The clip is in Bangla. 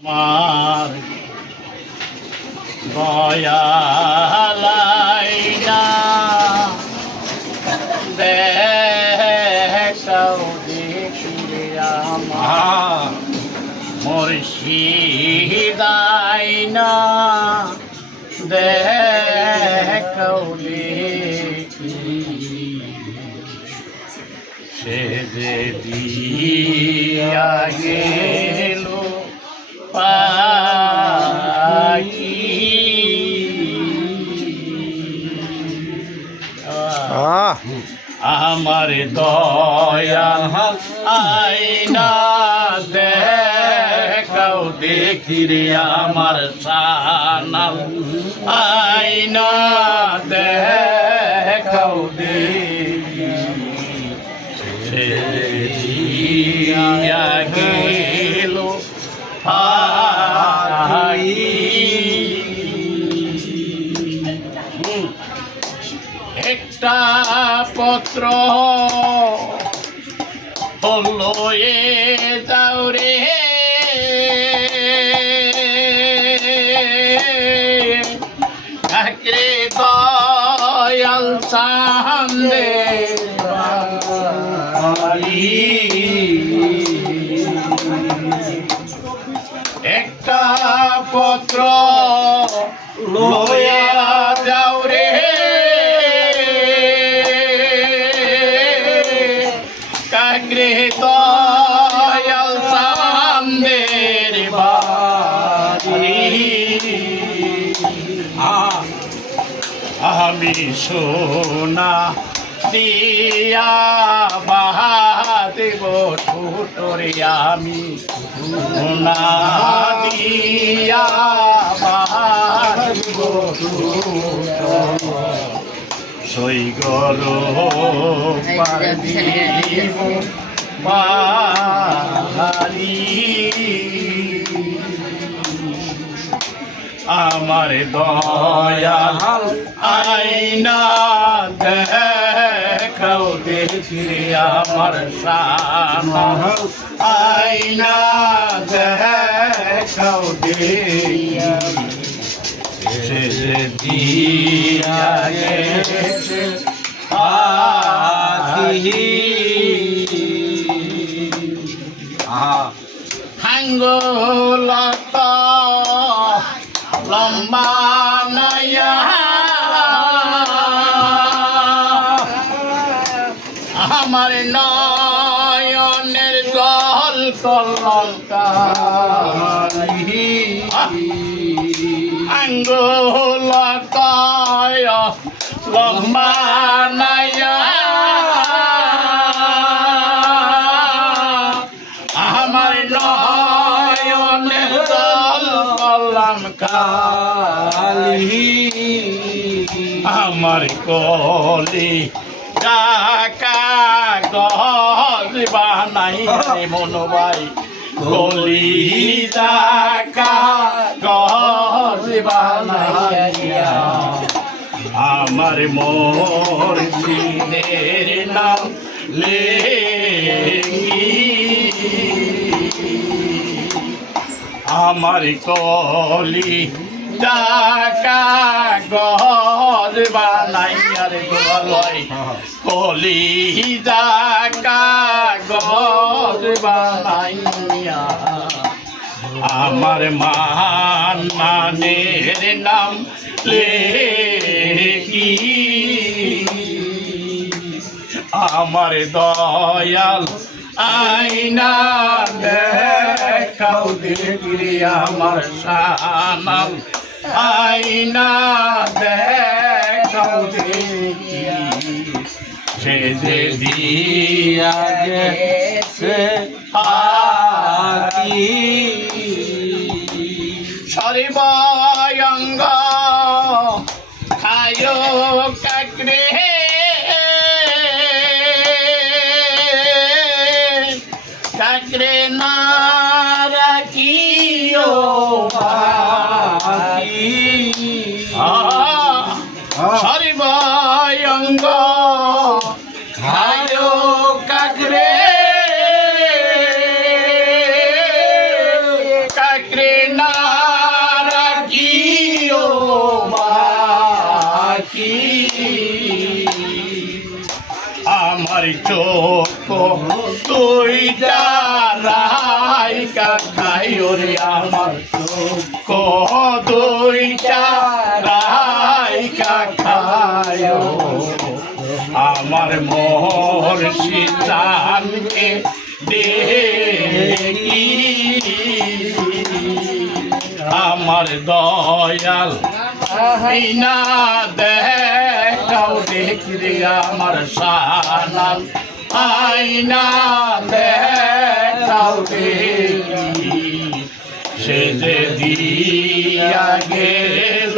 আমার দয়ালাইনা দেখাও দেখিলে আমার মুর্শিদাইনা দেখাও দেখি সে যে দিয়া গেল পাখি আমার দয়া আইনা দেখাও দেখি রে আমার সানাল আইনা দেখাও দেখি সে দিয়া গেল একটা পত্র হলো এ যাও রে কাকরে দয়াল সামনে একটা পত্র লইয়া যাও রে কাকরে দয়াল সামনের বাড়ি আমি সোনা দিয়া বাহাদেব ঠোঁটরে আমি সোনা দিয়া বাহাদেব সই গরো পার দিব বাহারি আমার দয়াল আইনা দেখাও দেখি আমার সানা আইনা দেখাও দেখি সে দিয়া গেছে পাখি হাঙ্গলত লম্বা নয়া আমার নয়নের জল কলঙ্কারি আঙ্গুলত লম্বা নয়া আমার নয়নের জল কলঙ্কারি আমার কলি ডাকা গজ বানাই মনোবাই কলি ডাকা গজ বানাইয়া আমার মুর্শিদের নাম লেখি আমার কলি ডাকা গজ বানাইয়ার গোলয় কলি ডাকা গজ বানাইয়া আমার মান মানের নাম লেখি আমার দয়াল আইনা দেখাও দেখি আমার সানাল আইনা দেখাও দেখি সে যে দিয়া গেছে পাখি সর্বাঙ্গ খায় কাকরে কাকরে না রাখিও সর্বাঙ্গ খায় কাকরে কাকরে না রাখিও বাকি আমার চোখ দুইটা রাইকা খাইও রে আমার চোখ দুইটা রাইকা খাইও আমার মুর্শিদানকে দেখি আমার দয়াল না দেখাও দেখি রে আমার সানাল আইনা দেখাও দেখি সে যে দিয়া গেল